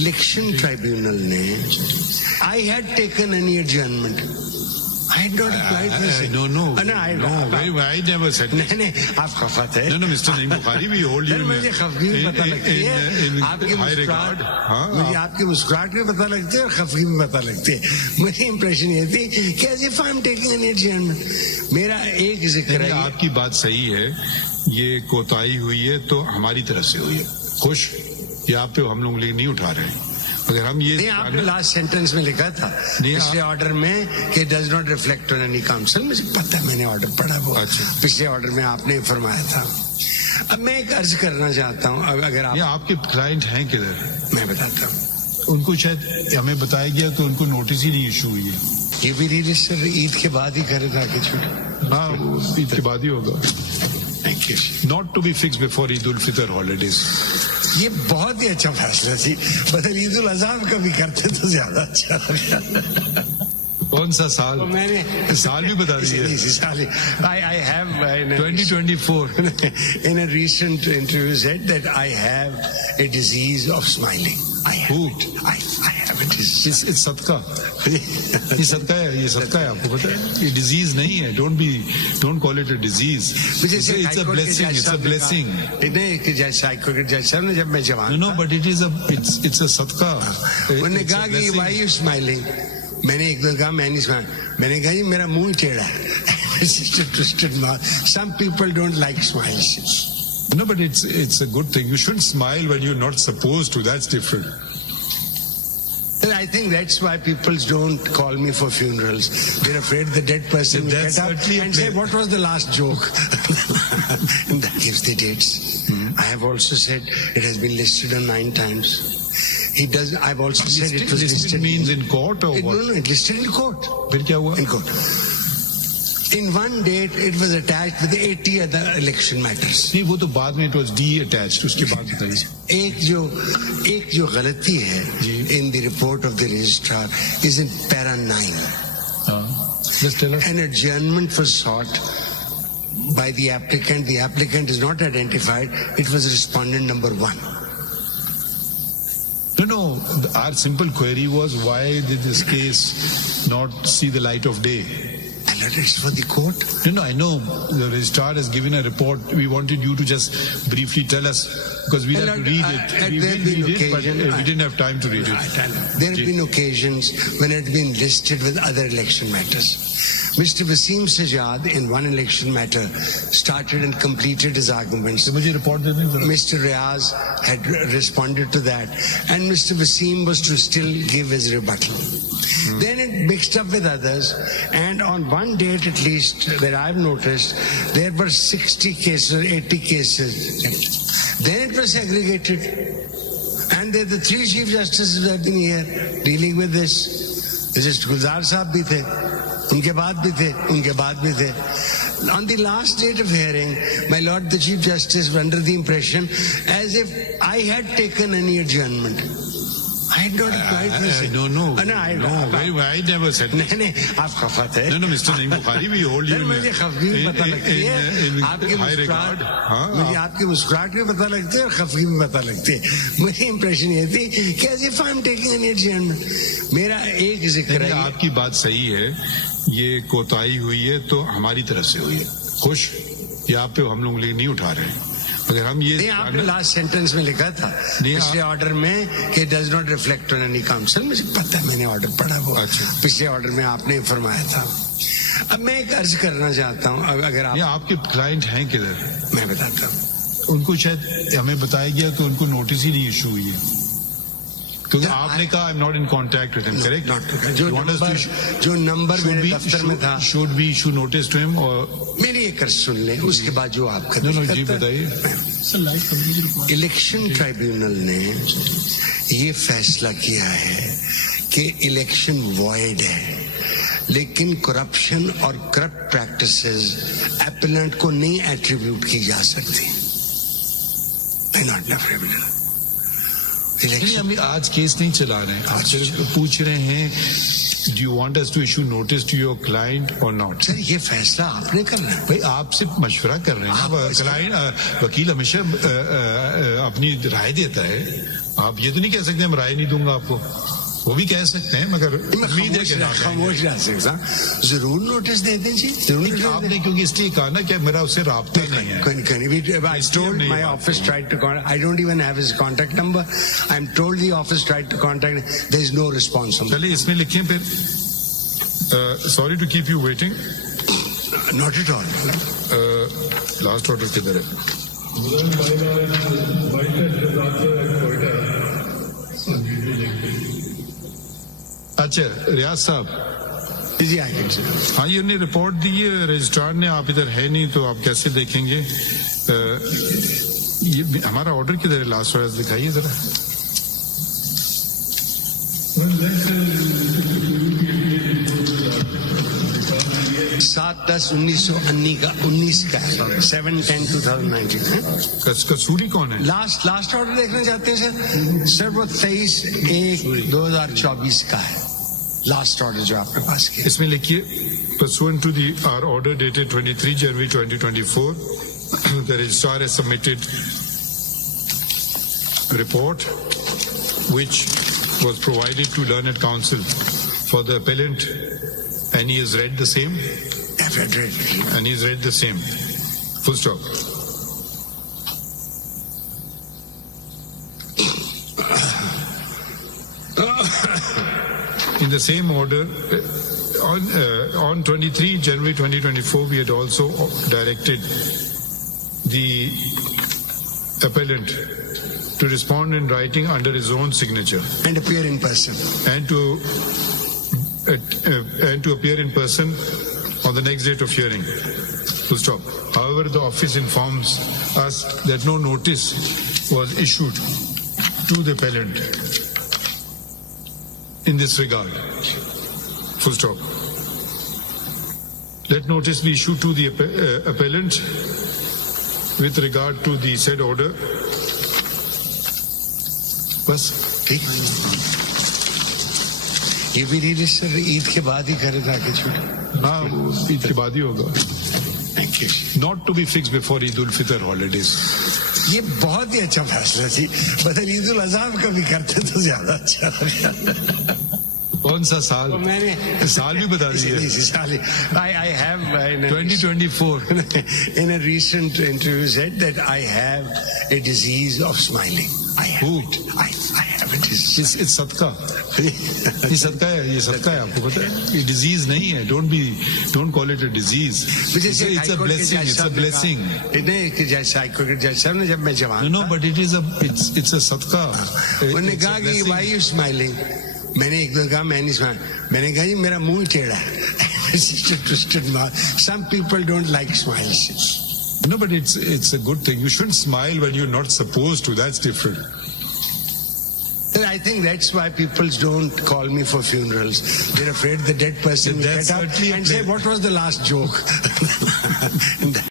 Election tribunal ने I had taken any adjournment. I had not applied for it. I never said that. नहीं, आप खफत है. No, Mr. Naeem Bukhari, we hold you. मुझे खफगी भी पता लगती है. आपकी high regard. मुझे आपकी मुस्कुराहट भी पता लगती है और खफगी भी पता लगती है. मुझे इंप्रेशन ये थी कि as if I'm taking any adjournment. मेरा एक जिक्र है. आपकी बात सही है. ये कोताही हुई है तो हमारी तरफ से हुई है. खुश या आप पे हम लोग नहीं उठा रहे हैं. अगर हम ये नहीं, आपने लास्ट सेंटेंस में लिखा था पिछले ऑर्डर में कि does not reflect on any council. मुझे पता है, मैंने ऑर्डर पढ़ा वो. अच्छा. पिछले ऑर्डर में आपने फरमाया था. अब मैं एक अर्ज करना चाहता हूँ. अगर आपके क्लाइंट हैं किधर, मैं बताता हूँ. उनको शायद हमें बताया गया तो उनको नोटिस ही नहीं इशू हुई है. ये भी रजिस्टर ईद के बाद ही करे ताकि छूटे. हाँ, ईद के बाद ही होगा. Thank you. Not to be fix before Eid ul Fitr holidays. ये बहुत ही अच्छा फैसला थी. बदल ईद उल अज़हा कभी करते तो ज्यादा अच्छा लगता. कौन सा साल? मैंने साल भी बता दिया. I have 2024 in a recent interview said that I have a disease of smiling. I have it. It's sadqa. ये सदका है. ये सदका है. आपको पता है ये डिजीज नहीं है. Don't call it a disease. It's a blessing. It's a blessing. नहीं, जैसा जज साहब ने जब मैं जवान No, but it's a sadqa. उन्होंने कहा कि why you smiling? मैंने एक दो कहा मैं नहीं स्माइल. मैंने कहा जी मेरा मुंह टेढ़ा है. Twisted mouth. Some people don't like smiles. No, but it's a good thing. You shouldn't smile when you're not supposed to. That's different. I think that's why people don't call me for funerals. They're afraid the dead person will get up and say, what was the last joke? And that gives the dates. I have also said it has been listed on 9 times. I've also said it was listed. Means in court or what? No, it listed in court. फिर क्या हुआ? In court. In one date, it was attached with 80 other election matters. नहीं, वो तो बाद में it was de-attached. उसके बाद बताइए. एक जो गलती है in the report of the registrar is in para 9. Just tell us. An adjournment was sought by the applicant. The applicant is not identified. It was respondent number 1. No. Our simple query was why did this case not see the light of day? It's for the court. No, I know the registrar has given a report. We wanted you to just briefly tell us because we have to read it. We didn't have time to read it. There have been occasions when it had been listed with other election matters. Mr. Wasim Sajjad in one election matter started and completed his arguments. Mr. Riaz had responded to that and Mr. Wasim was to still give his rebuttal. Then it mixed up with others and on one date at least that I've noticed there were 60 cases or 80 cases. Then it was segregated and the 3 chief justices have been here dealing with this. Justice Gulzar Sahab bhi the, unke baad bhi the. On the last date of hearing, my lord the chief justice was under the impression as if I had taken any adjournment. I had not applied for it. I never said that. नहीं, आप खफत है. No, Mr. Naeem Bukhari, we hold you. मुझे खफगी भी पता लगती है. मुझे आपकी मुस्कुराहट भी पता लगती है और खफगी भी पता लगती है. मुझे इंप्रेशन ये थी कि as if I'm taking an adjournment. मेरा एक जिक्र है. आपकी बात सही है. ये कोताही हुई है तो हमारी तरफ से हुई है. खुश या आप पे हम लोग नहीं उठा रहे हैं. अगर हम ये नहीं, आपने लास्ट सेंटेंस में लिखा था पिछले ऑर्डर में कि does not reflect on any council. मुझे पता है, मैंने ऑर्डर पढ़ा वो. अच्छा. पिछले ऑर्डर में आपने फरमाया था. अब मैं एक अर्ज करना चाहता हूँ. अगर आपके क्लाइंट हैं किधर, मैं बताता हूँ. उनको शायद हमें बताया गया तो उनको नोटिस ही नहीं इशू हुई है क्योंकि आपने कहा I am not in contact with him. Correct. जो नंबर मेरे दफ्तर में था should be issue notice to him. और मेरी एक अर्ज सुन लें उसके बाद जो आप करते हैं. जी बताइए. इलेक्शन ट्राइब्यूनल ने ये फैसला किया है कि इलेक्शन वॉइड है लेकिन करप्शन और करप्ट प्रैक्टिसेस एपेलेंट को नहीं एट्रीब्यूट की जा सकती. Not tribunal. हम आज केस नहीं चला रहे हैं, आप सिर्फ पूछ रहे हैं do you want us to issue notice to your client or not? Sir ये फैसला आपने करना है भाई, आप सिर्फ मशवरा कर रहे हैं। क्लाइंट वकील हमेशा अपनी राय देता है, आप ये तो नहीं कह सकते हम राय नहीं दूंगा आपको, वो भी कह सकते हैं, मगर उम्मीद है कि खामोश रह सकता, जरूर नोटिस दे दें जी, जरूर। आपने क्योंकि इसलिए कहा ना कि मेरा उससे राब्ता नहीं है। I told my office tried to contact, I don't even have his contact number. I'm told the office tried to contact, there is no response. चलिए इसमें लिखिए फिर, sorry to keep you waiting. Not at all. Last order किधर है? अच्छा रियाज साहब जी, हाँ ये उन्हें रिपोर्ट दी है रजिस्ट्रार ने, आप इधर है नहीं तो आप कैसे देखेंगे? ये हमारा ऑर्डर किधर है? लास्ट ऑर्डर दिखाइए जरा। सात 10/19 का है, 7/10/2019 कसूरी कौन है? लास्ट ऑर्डर देखना चाहते हैं सर? सर वो 23/1/2024 का है लास्ट ऑर्डर जो आपके पास है। इसमें लिखिए pursuant to our order dated 23 January 2024 the registrar has submitted a report which was provided to learned counsel for the appellant and he has read the same. And he's read the same. Full stop. In the same order, on 23 January 2024, we had also directed the appellant to respond in writing under his own signature and appear in person, and to appear in person on the next date of hearing. Full stop. However, the office informs us that no notice was issued to the appellant in this regard. Full stop. Let notice be issued to the appellant with regard to the said order. बस ठीक, ये भी register Eid के बाद ही करे ताकि छूटे। हाँ, ईद के बाद ही होगा। Thank you. Not to be fixed before Eid ul-Fitr holidays. ये बहुत ही अच्छा फैसला जी, बदल ईद उल अज़हा का भी करते तो ज्यादा अच्छा लगता। कौन सा साल? मैंने साल भी बता दीजिए। I have 2024 in a recent interview said that I have a disease of smiling. I have a disease. It's sadqa. ये सदका है, आपको पता है? ये डिजीज नहीं है. Don't call it a disease. It's a blessing. It's a blessing. नहीं कि जैसा जज साहब ने जब मैं जवान No, but it's a sadqa. उन्होंने कहा कि why you smiling? मैंने एक दो कहा मैं नहीं स्माइल, मैंने कहा जी मेरा मुंह टेढ़ा है. Twisted mouth. Some people don't like smiles. No, but it's a good thing. You shouldn't smile when you're not supposed to. That's different. I think that's why people don't call me for funerals. They're afraid the dead person will get up and say, what was the last joke?